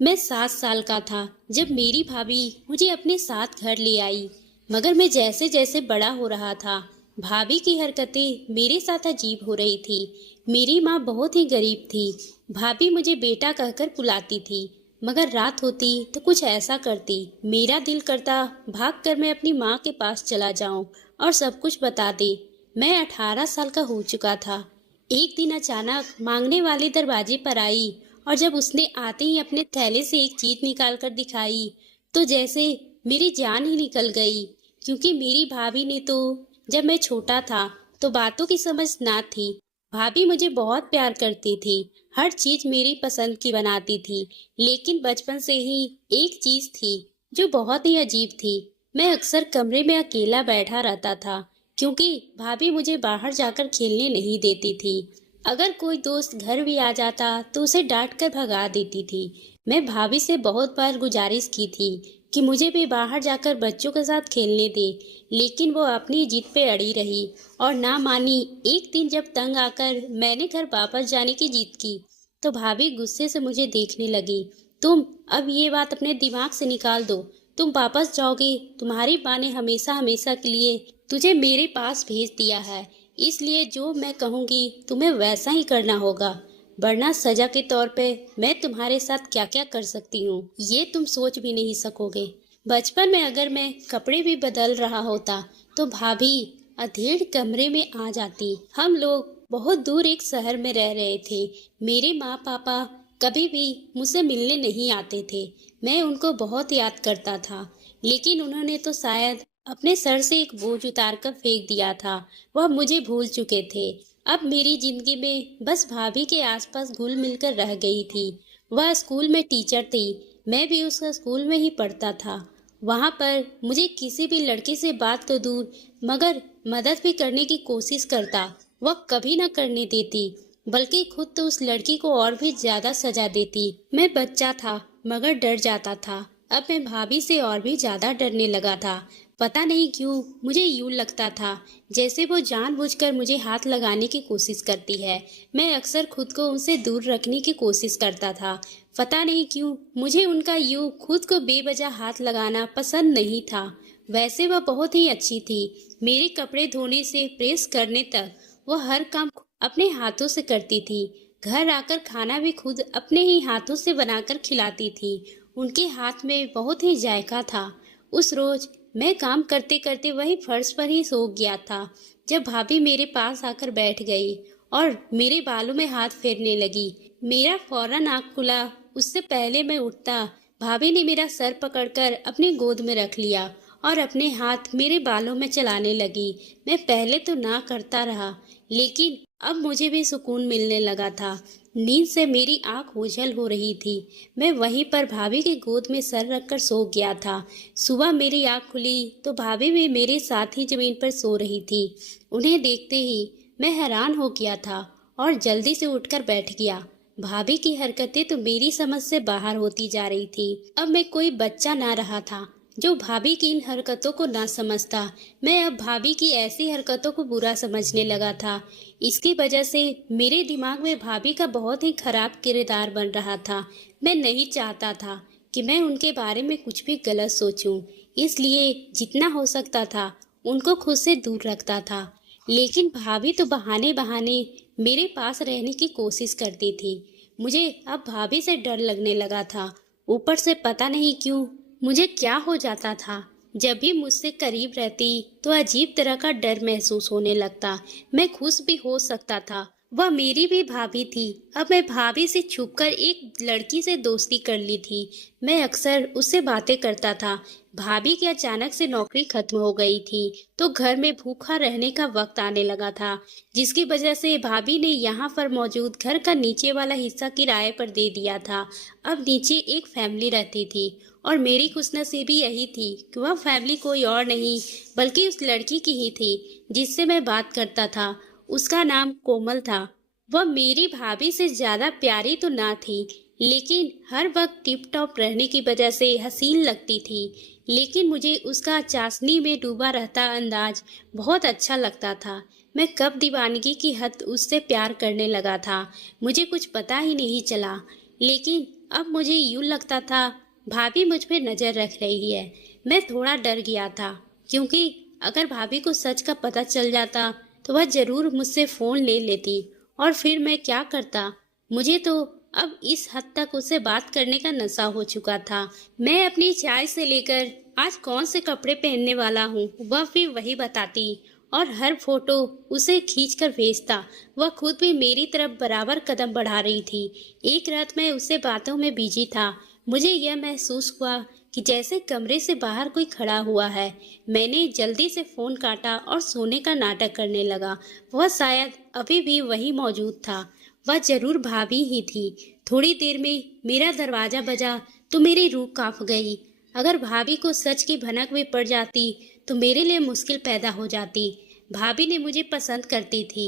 मैं 7 साल का था जब मेरी भाभी मुझे अपने साथ घर ले आई। मगर मैं जैसे जैसे बड़ा हो रहा था, भाभी की हरकतें मेरे साथ अजीब हो रही थी। मेरी माँ बहुत ही गरीब थी। भाभी मुझे बेटा कहकर बुलाती थी, मगर रात होती तो कुछ ऐसा करती, मेरा दिल करता भाग कर मैं अपनी माँ के पास चला जाऊं और सब कुछ बता दे। मैं 18 साल का हो चुका था। एक दिन अचानक मांगने वाली दरवाजे पर आई, और जब उसने आते ही अपने थैले से एक चीज निकाल कर दिखाई, तो जैसे मेरी जान ही निकल गई। क्योंकि मेरी भाभी ने तो, जब मैं छोटा था तो बातों की समझ ना थी। भाभी मुझे बहुत प्यार करती थी, हर चीज मेरी पसंद की बनाती थी। लेकिन बचपन से ही एक चीज थी जो बहुत ही अजीब थी। मैं अक्सर कमरे में अकेला बैठा रहता था, क्योंकि भाभी मुझे बाहर जाकर खेलने नहीं देती थी। अगर कोई दोस्त घर भी आ जाता तो उसे डांट कर भगा देती थी। मैं भाभी से बहुत बार गुजारिश की थी कि मुझे भी बाहर जाकर बच्चों के साथ खेलने दे, लेकिन वो अपनी जिद पे अड़ी रही और ना मानी। एक दिन जब तंग आकर मैंने घर वापस जाने की जिद की, तो भाभी गुस्से से मुझे देखने लगी। तुम अब ये बात अपने दिमाग से निकाल दो। तुम वापस जाओगे, तुम्हारी माँ ने हमेशा हमेशा के लिए तुझे मेरे पास भेज दिया है, इसलिए जो मैं कहूँगी तुम्हें वैसा ही करना होगा, वरना सजा के तौर पे मैं तुम्हारे साथ क्या क्या कर सकती हूँ ये तुम सोच भी नहीं सकोगे। बचपन में अगर मैं कपड़े भी बदल रहा होता तो भाभी अधेड़ कमरे में आ जाती। हम लोग बहुत दूर एक शहर में रह रहे थे। मेरे माँ पापा कभी भी मुझसे मिलने नहीं आते थे। मैं उनको बहुत याद करता था, लेकिन उन्होंने तो शायद अपने सर से एक बोझ उतार कर फेंक दिया था। वह मुझे भूल चुके थे। अब मेरी जिंदगी में बस भाभी के आसपास घुल मिलकर रह गई थी। वह स्कूल में टीचर थी, मैं भी उस स्कूल में ही पढ़ता था। वहाँ पर मुझे किसी भी लड़के से बात तो दूर, मगर मदद भी करने की कोशिश करता, वह कभी न करने देती, बल्कि खुद तो उस लड़की को और भी ज्यादा सजा देती। मैं बच्चा था मगर डर जाता था। अब मैं भाभी से और भी ज्यादा डरने लगा था। पता नहीं क्यों मुझे यूं लगता था जैसे वो जानबूझकर मुझे हाथ लगाने की कोशिश करती है। मैं अक्सर खुद को उनसे दूर रखने की कोशिश करता था। पता नहीं क्यों मुझे उनका यूं खुद को बेवजह हाथ लगाना पसंद नहीं था। वैसे वह बहुत ही अच्छी थी। मेरे कपड़े धोने से प्रेस करने तक वह हर काम अपने हाथों से करती थी। घर आकर खाना भी खुद अपने ही हाथों से बनाकर खिलाती थी। उनके हाथ में बहुत ही जायका था। उस रोज मैं काम करते करते वही फर्श पर ही सो गया था, जब भाभी मेरे पास आकर बैठ गई और मेरे बालों में हाथ फेरने लगी। मेरा फौरन आँख खुला। उससे पहले मैं उठता, भाभी ने मेरा सर पकड़कर अपनी गोद में रख लिया और अपने हाथ मेरे बालों में चलाने लगी। मैं पहले तो ना करता रहा, लेकिन अब मुझे भी सुकून मिलने लगा था। नींद से मेरी आंख ओझल हो रही थी। मैं वहीं पर भाभी की गोद में सर रखकर सो गया था। सुबह मेरी आंख खुली तो भाभी भी मेरे साथ ही जमीन पर सो रही थी। उन्हें देखते ही मैं हैरान हो गया था और जल्दी से उठकर बैठ गया। भाभी की हरकतें तो मेरी समझ से बाहर होती जा रही थी। अब मैं कोई बच्चा ना रहा था जो भाभी की इन हरकतों को ना समझता। मैं अब भाभी की ऐसी हरकतों को बुरा समझने लगा था। इसकी वजह से मेरे दिमाग में भाभी का बहुत ही खराब किरदार बन रहा था। मैं नहीं चाहता था कि मैं उनके बारे में कुछ भी गलत सोचूं, इसलिए जितना हो सकता था उनको खुद से दूर रखता था। लेकिन भाभी तो बहाने बहाने मेरे पास रहने की कोशिश करती थी। मुझे अब भाभी से डर लगने लगा था। ऊपर से पता नहीं क्यों मुझे क्या हो जाता था, जब भी मुझसे करीब रहती तो अजीब तरह का डर महसूस होने लगता। मैं खुश भी हो सकता था, वह मेरी भी भाभी थी। अब मैं भाभी से छुपकर एक लड़की से दोस्ती कर ली थी। मैं अक्सर उससे बातें करता था। भाभी की अचानक से नौकरी खत्म हो गई थी, तो घर में भूखा रहने का वक्त आने लगा था, जिसकी वजह से भाभी ने यहाँ पर मौजूद घर का नीचे वाला हिस्सा किराए पर दे दिया था। अब नीचे एक फैमिली रहती थी, और मेरी खुशनसीबी यही थी कि वह फैमिली कोई और नहीं बल्कि उस लड़की की ही थी जिससे मैं बात करता था। उसका नाम कोमल था। वह मेरी भाभी से ज्यादा प्यारी तो ना थी, लेकिन हर वक्त टिप टॉप रहने की वजह से हसीन लगती थी। लेकिन मुझे उसका चाशनी में डूबा रहता अंदाज बहुत अच्छा लगता था। मैं कब दीवानगी की हद उससे प्यार करने लगा था मुझे कुछ पता ही नहीं चला। लेकिन अब मुझे यूं लगता था भाभी मुझ पे नजर रख रही है। मैं थोड़ा डर गया था, क्योंकि अगर भाभी को सच का पता चल जाता तो वह जरूर मुझसे फोन ले लेती, और फिर मैं क्या करता। मुझे तो अब इस हद तक उससे बात करने का नशा हो चुका था। मैं अपनी चाय से लेकर आज कौन से कपड़े पहनने वाला हूँ वह भी वही बताती, और हर फोटो उसे खींचकर भेजता। वह खुद भी मेरी तरफ बराबर कदम बढ़ा रही थी। एक रात मैं उससे बातों में बिजी था। मुझे यह महसूस हुआ कि जैसे कमरे से बाहर कोई खड़ा हुआ है। मैंने जल्दी से फोन काटा और सोने का नाटक करने लगा। वह शायद अभी भी वही मौजूद था। वह जरूर भाभी ही थी। थोड़ी देर में मेरा दरवाजा बजा तो मेरी रूह कांप गई। अगर भाभी को सच की भनक में पड़ जाती तो मेरे लिए मुश्किल पैदा हो जाती। भाभी ने मुझे पसंद करती थी,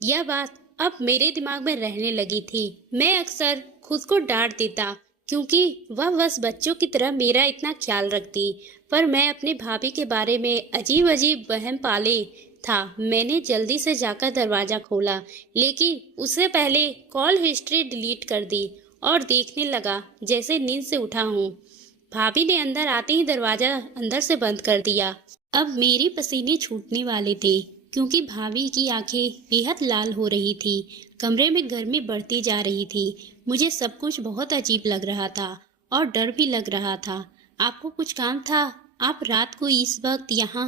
यह बात अब मेरे दिमाग में रहने लगी थी। मैं अक्सर खुद को डांट देता, क्योंकि वह बस बच्चों की तरह मेरा इतना ख्याल रखती। पर मैं अपने भाभी के बारे में अजीब अजीब वहम पाले था। मैंने जल्दी से जाकर दरवाजा खोला, लेकिन उससे पहले कॉल हिस्ट्री डिलीट कर दी और देखने लगा जैसे नींद से उठा हूँ। भाभी ने अंदर आते ही दरवाजा अंदर से बंद कर दिया। अब मेरी पसीने छूटने वाले थे, क्योंकि भाभी की आंखें बेहद लाल हो रही थी। कमरे में गर्मी बढ़ती जा रही थी। मुझे सब कुछ बहुत अजीब लग रहा था और डर भी लग रहा था। आपको कुछ काम था? आप रात को इस वक्त यहाँ?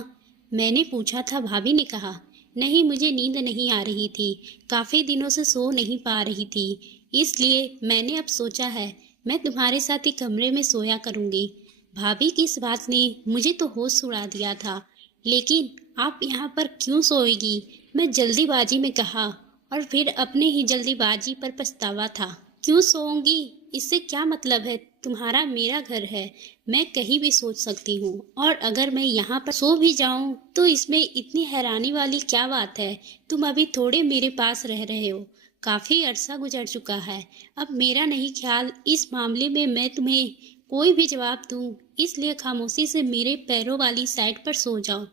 मैंने पूछा था। भाभी ने कहा, नहीं, मुझे नींद नहीं आ रही थी। काफी दिनों से सो नहीं पा रही थी, इसलिए मैंने अब सोचा है मैं तुम्हारे साथ ही कमरे में सोया करूंगी। भाभी की इस बात ने मुझे तो होश उड़ा दिया था। लेकिन आप यहाँ पर क्यों सोएगी? मैं जल्दीबाजी में कहा, और फिर अपने ही जल्दीबाजी पर पछतावा था। क्यों सोऊंगी? इससे क्या मतलब है? तुम्हारा मेरा घर है, मैं कहीं भी सो सकती हूँ। और अगर मैं यहाँ पर सो भी जाऊँ तो इसमें इतनी हैरानी वाली क्या बात है? तुम अभी थोड़े मेरे पास रह रहे हो, काफी अरसा गुजर चुका है। अब मेरा नहीं ख्याल इस मामले में मैं तुम्हें कोई भी जवाब दूं, इसलिए खामोशी से मेरे पैरों वाली साइड पर सो जाओ।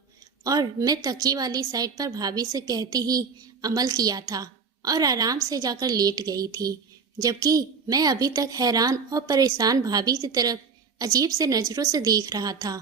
और मैं तकिए वाली साइड पर भाभी से कहते ही अमल किया था और आराम से जाकर लेट गई थी, जबकि मैं अभी तक हैरान और परेशान भाभी की तरफ अजीब से नजरों से देख रहा था।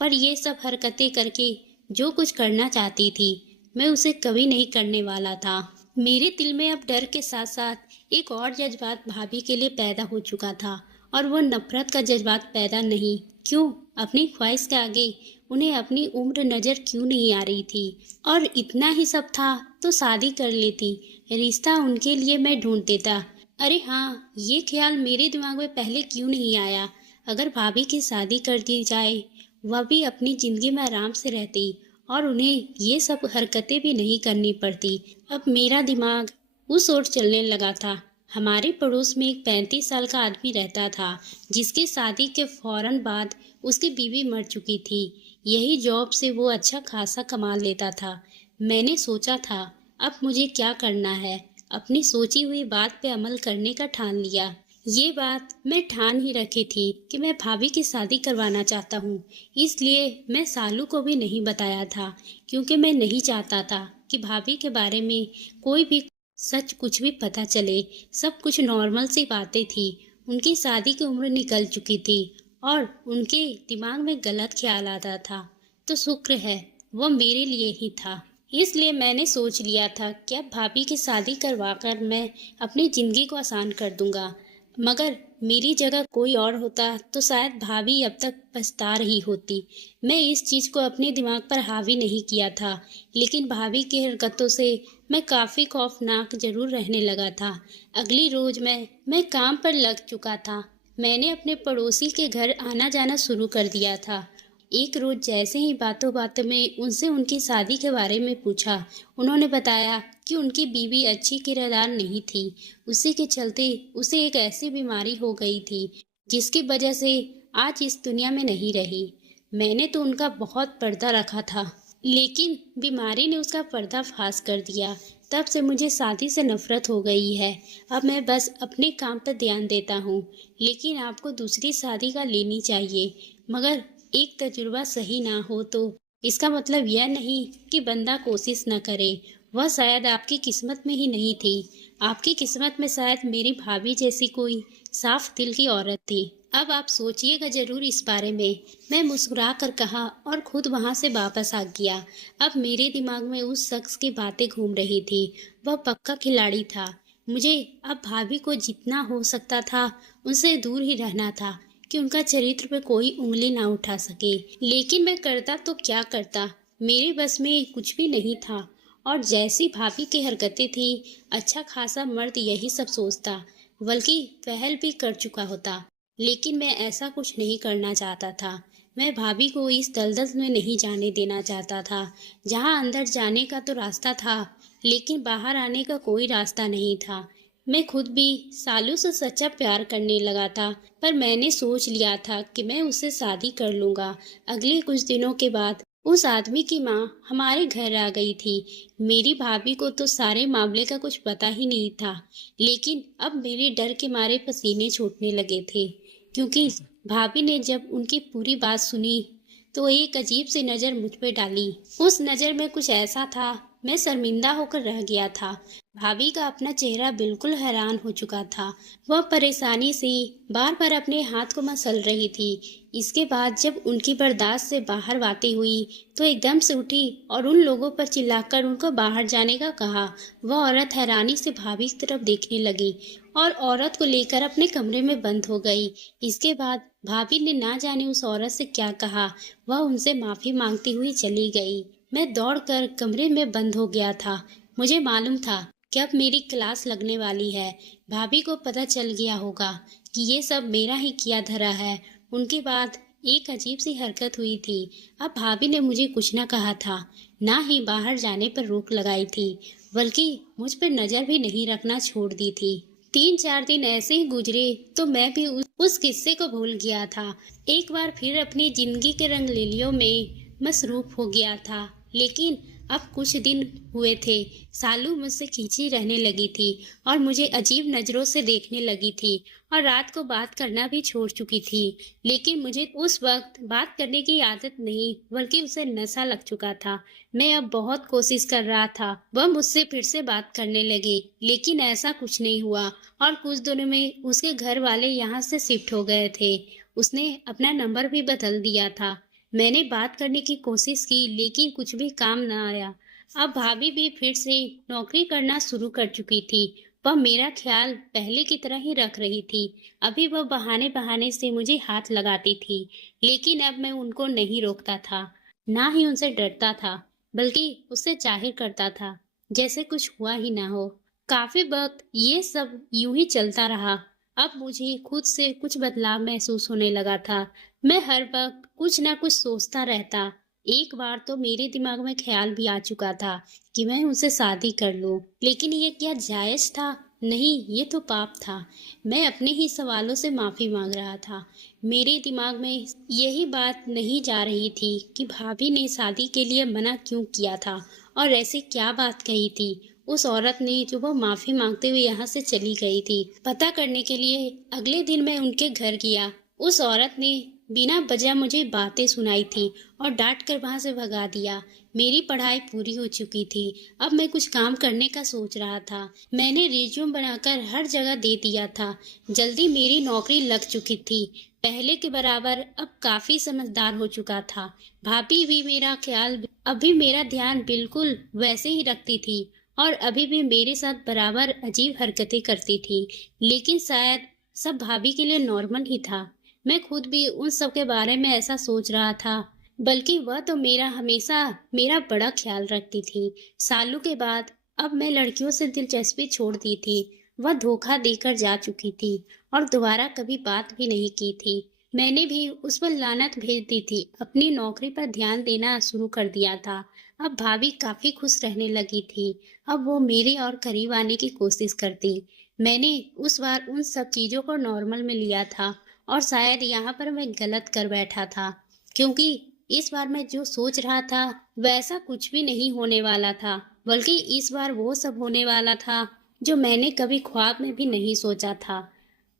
पर ये सब हरकतें करके जो कुछ करना चाहती थी, मैं उसे कभी नहीं करने वाला था। मेरे दिल में अब डर के साथ साथ एक और जज्बात भाभी के लिए पैदा हो चुका था, और वो नफरत का जज्बात पैदा नहीं। क्यों? अपनी ख्वाहिश के आगे उन्हें अपनी उम्र नजर क्यों नहीं आ रही थी? और इतना ही सब था तो शादी कर लेती, रिश्ता उनके लिए मैं ढूंढ देता। अरे हाँ, ये ख्याल मेरे दिमाग में पहले क्यों नहीं आया? अगर भाभी की शादी कर दी जाए, वह भी अपनी जिंदगी में आराम से रहती और उन्हें ये सब हरकतें भी नहीं करनी पड़ती। अब मेरा दिमाग उस ओर चलने लगा था। हमारे पड़ोस में एक 35 साल का आदमी रहता था, जिसकी शादी के फौरन बाद उसकी बीवी मर चुकी थी। यही जॉब से वो अच्छा खासा कमा लेता था। मैंने सोचा था अब मुझे क्या करना है। अपनी सोची हुई बात पे अमल करने का ठान लिया। ये बात मैं ठान ही रखी थी कि मैं भाभी की शादी करवाना चाहता हूँ। इसलिए मैं सालू को भी नहीं बताया था, क्योंकि मैं नहीं चाहता था कि भाभी के बारे में कोई भी सच कुछ भी पता चले। सब कुछ नॉर्मल सी बातें थी। उनकी शादी की उम्र निकल चुकी थी और उनके दिमाग में गलत ख्याल आता था। तो शुक्र है वो मेरे लिए ही था। इसलिए मैंने सोच लिया था कि अब भाभी की शादी करवाकर मैं अपनी जिंदगी को आसान कर दूंगा। मगर मेरी जगह कोई और होता तो शायद भाभी अब तक पछता रही होती। मैं इस चीज को अपने दिमाग पर हावी नहीं किया था, लेकिन भाभी की हरकतों से मैं काफी खौफनाक जरूर रहने लगा था। अगली रोज मैं काम पर लग चुका था। मैंने अपने पड़ोसी के घर आना जाना शुरू कर दिया था। एक रोज जैसे ही बातों बातों में उनसे उनकी शादी के बारे में पूछा, उन्होंने बताया कि उनकी बीवी अच्छी किरदार नहीं थी। उसी के चलते उसे एक ऐसी बीमारी हो गई थी जिसकी वजह से आज इस दुनिया में नहीं रही। मैंने तो उनका बहुत पर्दा रखा था, लेकिन बीमारी ने उसका पर्दाफाश कर दिया। तब से मुझे शादी से नफरत हो गई है। अब मैं बस अपने काम पर ध्यान देता हूँ। लेकिन आपको दूसरी शादी का लेनी चाहिए, मगर एक तजुर्बा सही ना हो तो इसका मतलब यह नहीं कि बंदा कोशिश न करे। वह शायद आपकी किस्मत में ही नहीं थी। आपकी किस्मत में शायद मेरी भाभी जैसी कोई साफ दिल की औरत थी। अब आप सोचिएगा जरूर इस बारे में। मैं मुस्कुरा कर कहा और खुद वहां से वापस आ गया। अब मेरे दिमाग में उस शख्स की बातें घूम रही थी। वह पक्का खिलाड़ी था। मुझे अब भाभी को जितना हो सकता था उनसे दूर ही रहना था कि उनका चरित्र पे कोई उंगली ना उठा सके। लेकिन मैं करता तो क्या करता, मेरे बस में कुछ भी नहीं था। और जैसी भाभी की हरकतें थी, अच्छा खासा मर्द यही सब सोचता, बल्कि पहल भी कर चुका होता। लेकिन मैं ऐसा कुछ नहीं करना चाहता था। मैं भाभी को इस दलदल में नहीं जाने देना चाहता था, जहां अंदर जाने का तो रास्ता था, लेकिन बाहर आने का कोई रास्ता नहीं था। मैं खुद भी सालू से सच्चा प्यार करने लगा था, पर मैंने सोच लिया था कि मैं उससे शादी कर लूंगा। अगले कुछ दिनों के बाद उस आदमी की माँ हमारे घर आ गई थी। मेरी भाभी को तो सारे मामले का कुछ पता ही नहीं था, लेकिन अब मेरे डर के मारे पसीने छूटने लगे थे, क्योंकि भाभी ने जब उनकी पूरी बात सुनी तो एक अजीब सी नजर मुझ पे डाली। उस नजर में कुछ ऐसा था, मैं शर्मिंदा होकर रह गया था। भाभी का अपना चेहरा बिल्कुल हैरान हो चुका था। वह परेशानी से बार बार अपने हाथ को मसल रही थी। इसके बाद जब उनकी बर्दाश्त से बाहर बातें हुई तो एकदम से उठी और उन लोगों पर चिल्लाकर उनको बाहर जाने का कहा। वह औरत हैरानी से भाभी की तरफ देखने लगी और औरत को लेकर अपने कमरे में बंद हो गई। इसके बाद भाभी ने ना जाने उस औरत से क्या कहा, वह उनसे माफी मांगती हुई चली गई। मैं दौड़कर कमरे में बंद हो गया था। मुझे मालूम था कि अब मेरी क्लास लगने वाली है। भाभी को पता चल गया होगा कि ये सब मेरा ही किया धरा है। उनके बाद एक अजीब सी हरकत हुई थी। अब भाभी ने मुझे कुछ न कहा था, ना ही बाहर जाने पर रोक लगाई थी, बल्कि मुझ पर नजर भी नहीं रखना छोड़ दी थी। 3-4 दिन ऐसे ही गुजरे तो मैं भी उस किस्से को भूल गया था। एक बार फिर अपनी जिंदगी के रंगलीलियों में मसरूफ हो गया था। लेकिन अब कुछ दिन हुए थे, सालू मुझसे खींची रहने लगी थी और मुझे अजीब नजरों से देखने लगी थी और रात को बात करना भी छोड़ चुकी थी। लेकिन मुझे उस वक्त बात करने की आदत नहीं, बल्कि उसे नशा लग चुका था। मैं अब बहुत कोशिश कर रहा था वह मुझसे फिर से बात करने लगे, लेकिन ऐसा कुछ नहीं हुआ। और कुछ दिनों में उसके घर वाले यहाँ से शिफ्ट हो गए थे। उसने अपना नंबर भी बदल दिया था। मैंने बात करने की कोशिश की, लेकिन कुछ भी काम न आया। अब भाभी भी फिर से नौकरी करना शुरू कर चुकी थी। वह मेरा ख्याल पहले की तरह ही रख रही थी। अभी वह बहाने बहाने से मुझे हाथ लगाती थी, लेकिन अब मैं उनको नहीं रोकता था, ना ही उनसे डरता था, बल्कि उससे जाहिर करता था जैसे कुछ हुआ ही ना हो। काफी वक्त ये सब यूं ही चलता रहा। अब मुझे खुद से कुछ बदलाव महसूस होने लगा था। मैं हर वक्त कुछ ना कुछ सोचता रहता। एक बार तो मेरे दिमाग में ख्याल भी आ चुका था कि मैं उनसे शादी कर लूं, लेकिन ये क्या जायज था? नहीं, ये तो पाप था। मैं अपने ही सवालों से माफी मांग रहा था। मेरे दिमाग में यही बात नहीं जा रही थी कि भाभी ने शादी के लिए मना क्यों किया था और ऐसे क्या बात कही थी उस औरत ने जो वो माफी मांगते हुए यहाँ से चली गई थी। पता करने के लिए अगले दिन मैं उनके घर गया। उस औरत ने बिना वजह मुझे बातें सुनाई थी और डांट कर वहां से भगा दिया। मेरी पढ़ाई पूरी हो चुकी थी। अब मैं कुछ काम करने का सोच रहा था। मैंने रिज्यूम बनाकर हर जगह दे दिया था। जल्दी मेरी नौकरी लग चुकी थी। पहले के बराबर अब काफी समझदार हो चुका था। भाभी भी मेरा ख्याल, अभी मेरा ध्यान बिल्कुल वैसे ही रखती थी और अभी भी मेरे साथ बराबर अजीब हरकतें करती थी। लेकिन शायद सब भाभी के लिए नॉर्मल ही था। मैं खुद भी उन सब के बारे में ऐसा सोच रहा था, बल्कि वह तो हमेशा मेरा बड़ा ख्याल रखती थी। सालों के बाद अब मैं लड़कियों से दिलचस्पी छोड़ दी थी। वह धोखा देकर जा चुकी थी और दोबारा कभी बात भी नहीं की थी। मैंने भी उस पर लानत भेज दी थी। अपनी नौकरी पर ध्यान देना शुरू कर दिया था। अब भाभी काफी खुश रहने लगी थी। अब वो मेरे और करीब आने की कोशिश करती। मैंने उस बार उन सब चीजों को नॉर्मल में लिया था और शायद यहाँ पर मैं गलत कर बैठा था, क्योंकि इस बार मैं जो सोच रहा था वैसा कुछ भी नहीं होने वाला था, बल्कि इस बार वो सब होने वाला था जो मैंने कभी ख्वाब में भी नहीं सोचा था।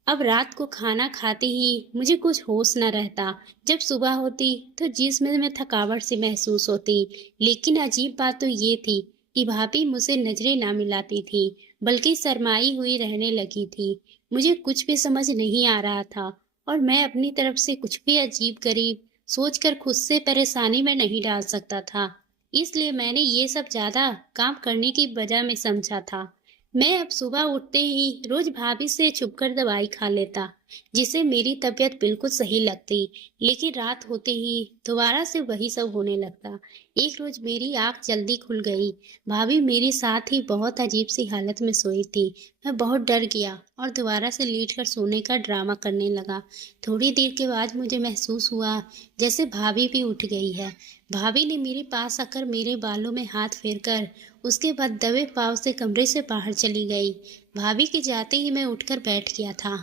अब रात को खाना खाते ही मुझे कुछ होश न रहता। जब सुबह होती तो जिस्म में थकावट सी महसूस होती। लेकिन अजीब बात तो ये थी कि भाभी मुझसे नजरें ना मिलाती थी। बल्कि शर्माई हुई रहने लगी थी। मुझे कुछ भी समझ नहीं आ रहा था और मैं अपनी तरफ से कुछ भी अजीब-गरीब सोचकर खुद से परेशानी में नहीं डाल सकता था। इसलिए मैंने ये सब ज़्यादा काम करने की वजह में समझा था। मैं अब सुबह उठते ही रोज भाभी से छुपकर दवाई खा लेता, जिससे मेरी तबीयत बिल्कुल सही लगती। लेकिन रात होते ही दोबारा से वही सब होने लगता। एक रोज मेरी आंख जल्दी खुल गई। भाभी मेरे साथ ही बहुत अजीब सी हालत में सोई थी। मैं बहुत डर गया और दोबारा से लेटकर सोने का ड्रामा करने लगा। थोड़ी देर के बाद मुझे महसूस हुआ जैसे भाभी भी उठ गई है। भाभी ने मेरे पास आकर मेरे बालों में हाथ फेरकर उसके बाद दबे पाँव से कमरे से बाहर चली गई। भाभी के जाते ही मैं उठकर बैठ गया था।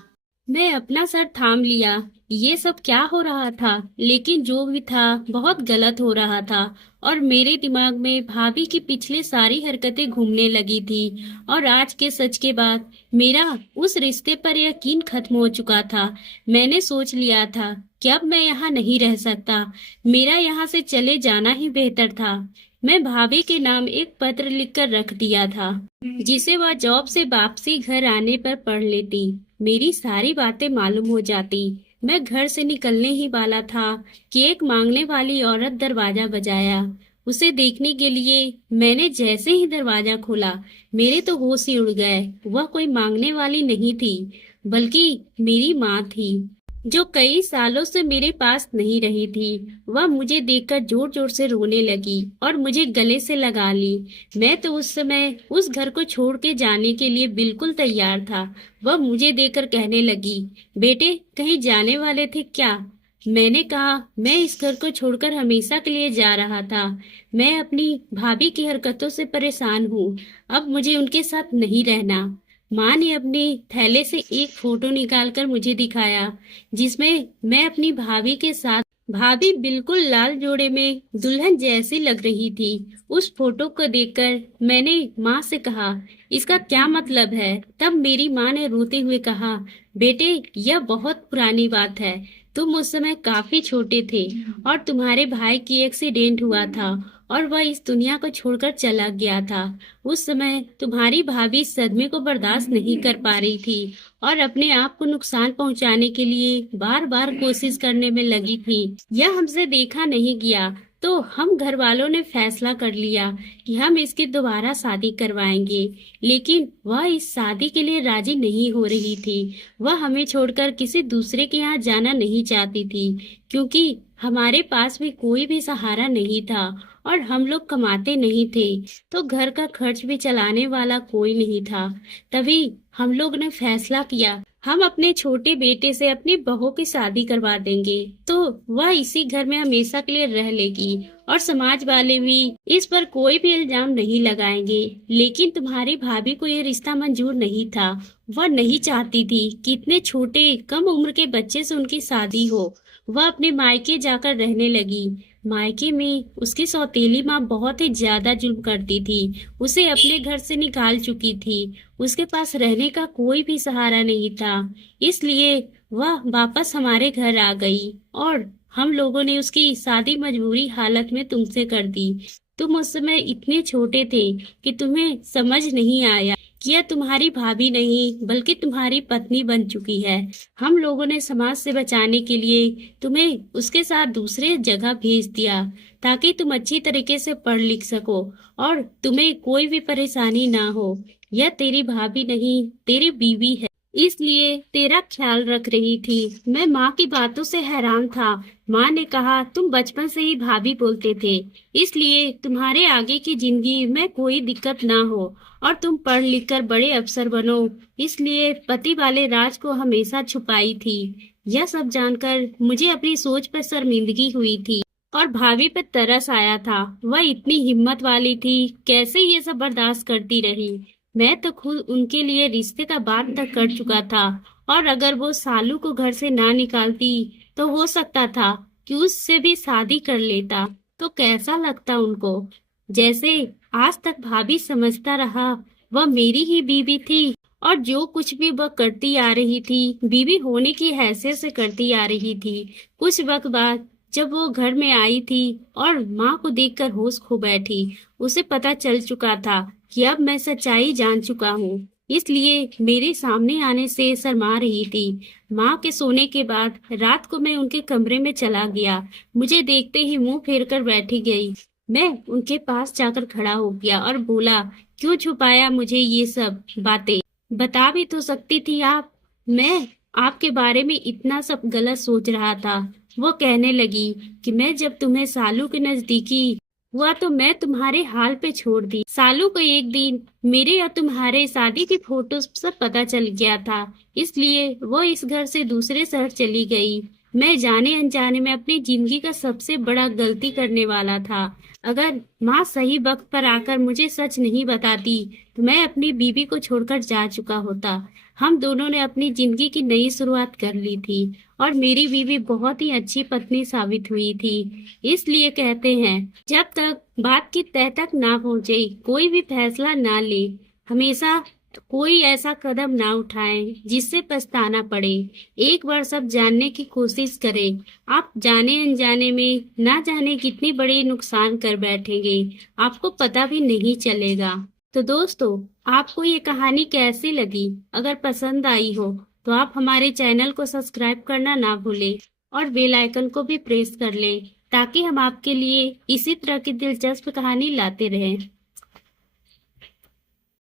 मैं अपना सर थाम लिया। ये सब क्या हो रहा था? लेकिन जो भी था बहुत गलत हो रहा था और मेरे दिमाग में भाभी की पिछले सारी हरकतें घूमने लगी थी और आज के सच के बाद मेरा उस रिश्ते पर यकीन खत्म हो चुका था। मैंने सोच लिया था कि अब मैं यहाँ नहीं रह सकता। मेरा यहाँ से चले जाना ही बेहतर था। मैं भाभी के नाम एक पत्र लिखकर रख दिया था, जिसे वह जॉब से वापसी घर आने पर पढ़ लेती। मेरी सारी बातें मालूम हो जाती। मैं घर से निकलने ही वाला था कि एक मांगने वाली औरत दरवाजा बजाया। उसे देखने के लिए मैंने जैसे ही दरवाजा खोला, मेरे तो होश ही उड़ गए। वह कोई मांगने वाली नहीं थी, बल्कि मेरी माँ थी, जो कई सालों से मेरे पास नहीं रही थी। वह मुझे देखकर जोर जोर से रोने लगी और मुझे गले से लगा ली। मैं तो उस समय उस घर को छोड़ के जाने के लिए बिल्कुल तैयार था। वह मुझे देखकर कहने लगी, बेटे कहीं जाने वाले थे क्या? मैंने कहा, मैं इस घर को छोड़कर हमेशा के लिए जा रहा था। मैं अपनी भाभी की हरकतों से परेशान हूँ। अब मुझे उनके साथ नहीं रहना। माँ ने अपने थैले से एक फोटो निकालकर मुझे दिखाया, जिसमें मैं अपनी भाभी के साथ, भाभी बिल्कुल लाल जोड़े में दुल्हन जैसी लग रही थी। उस फोटो को देखकर मैंने माँ से कहा, इसका क्या मतलब है? तब मेरी माँ ने रोते हुए कहा, बेटे यह बहुत पुरानी बात है। तुम उस समय काफी छोटे थे और तुम्हारे भाई की एक्सीडेंट हुआ था और वह इस दुनिया को छोड़कर चला गया था। उस समय तुम्हारी भाभी सदमे को बर्दाश्त नहीं कर पा रही थी और अपने आप को नुकसान पहुंचाने के लिए बार बार कोशिश करने में लगी थी। यह हमसे देखा नहीं गया तो हम घर वालों ने फैसला कर लिया कि हम इसकी दोबारा शादी करवाएंगे। लेकिन वह इस शादी के लिए राजी नहीं हो रही थी। वह हमें छोड़कर किसी दूसरे के यहाँ जाना नहीं चाहती थी, क्योंकि हमारे पास भी कोई भी सहारा नहीं था और हम लोग कमाते नहीं थे, तो घर का खर्च भी चलाने वाला कोई नहीं था। तभी हम लोग ने फैसला किया, हम अपने छोटे बेटे से अपनी बहू की शादी करवा देंगे, तो वह इसी घर में हमेशा के लिए रह लेगी और समाज वाले भी इस पर कोई भी इल्जाम नहीं लगाएंगे। लेकिन तुम्हारी भाभी को यह रिश्ता मंजूर नहीं था। वह नहीं चाहती थी कि इतने छोटे कम उम्र के बच्चे से उनकी शादी हो। वह अपने मायके जाकर रहने लगी। मायके में उसकी सौतेली माँ बहुत ही ज्यादा जुल्म करती थी। उसे अपने घर से निकाल चुकी थी। उसके पास रहने का कोई भी सहारा नहीं था। इसलिए वह वापस हमारे घर आ गई और हम लोगों ने उसकी शादी मजबूरी हालत में तुमसे कर दी। तुम उस समय इतने छोटे थे कि तुम्हें समझ नहीं आया कि यह तुम्हारी भाभी नहीं बल्कि तुम्हारी पत्नी बन चुकी है। हम लोगों ने समाज से बचाने के लिए तुम्हें उसके साथ दूसरे जगह भेज दिया, ताकि तुम अच्छी तरीके से पढ़ लिख सको और तुम्हें कोई भी परेशानी ना हो। यह तेरी भाभी नहीं, तेरी बीवी है, इसलिए तेरा ख्याल रख रही थी। मैं माँ की बातों से हैरान था। माँ ने कहा, तुम बचपन से ही भाभी बोलते थे, इसलिए तुम्हारे आगे की जिंदगी में कोई दिक्कत ना हो और तुम पढ़ लिख कर बड़े अफसर बनो, इसलिए पति वाले राज को हमेशा छुपाई थी। यह सब जानकर मुझे अपनी सोच पर शर्मिंदगी हुई थी और भाभी पर तरस आया था। वह इतनी हिम्मत वाली थी, कैसे ये सब बर्दाश्त करती रही। मैं तो खुद उनके लिए रिश्ते का बात तक कर चुका था और अगर वो सालू को घर से ना निकालती तो हो सकता था कि उससे भी शादी कर लेता, तो कैसा लगता उनको। जैसे आज तक भाभी समझता रहा वह मेरी ही बीवी थी और जो कुछ भी वह करती आ रही थी बीवी होने की हैसियत से करती आ रही थी। कुछ वक्त बाद जब वो घर में आई थी और माँ को देखकर होश खो बैठी। उसे पता चल चुका था कि अब मैं सच्चाई जान चुका हूँ, इसलिए मेरे सामने आने से शर्मा रही थी। माँ के सोने के बाद रात को मैं उनके कमरे में चला गया। मुझे देखते ही मुंह फेर कर बैठी गई। मैं उनके पास जाकर खड़ा हो गया और बोला, क्यों छुपाया मुझे ये सब बातें? बता भी तो सकती थी आप। मैं आपके बारे में इतना सब गलत सोच रहा था। वो कहने लगी कि मैं जब तुम्हें सालू के नजदीकी हुआ तो मैं तुम्हारे हाल पे छोड़ दी। सालू को एक दिन मेरे और तुम्हारे शादी की फोटो सब पता चल गया था, इसलिए वो इस घर से दूसरे शहर चली गई। मैं जाने अनजाने में अपनी जिंदगी का सबसे बड़ा गलती करने वाला था। अगर माँ सही वक्त पर आकर मुझे सच नहीं बताती तो मैं अपनी बीवी को छोड़कर जा चुका होता। हम दोनों ने अपनी जिंदगी की नई शुरुआत कर ली थी और मेरी बीवी बहुत ही अच्छी पत्नी साबित हुई थी। इसलिए कहते हैं, जब तक बात की तह तक ना पहुंचे कोई भी फैसला ना ले। हमेशा कोई ऐसा कदम ना उठाएं जिससे पछताना पड़े। एक बार सब जानने की कोशिश करें। आप जाने अनजाने में ना जाने कितनी बड़ी नुकसान कर बैठेंगे, आपको पता भी नहीं चलेगा। तो दोस्तों, आपको ये कहानी कैसी लगी? अगर पसंद आई हो तो आप हमारे चैनल को सब्सक्राइब करना ना भूलें और बेल आइकन को भी प्रेस कर लें, ताकि हम आपके लिए इसी तरह की दिलचस्प कहानी लाते रहें।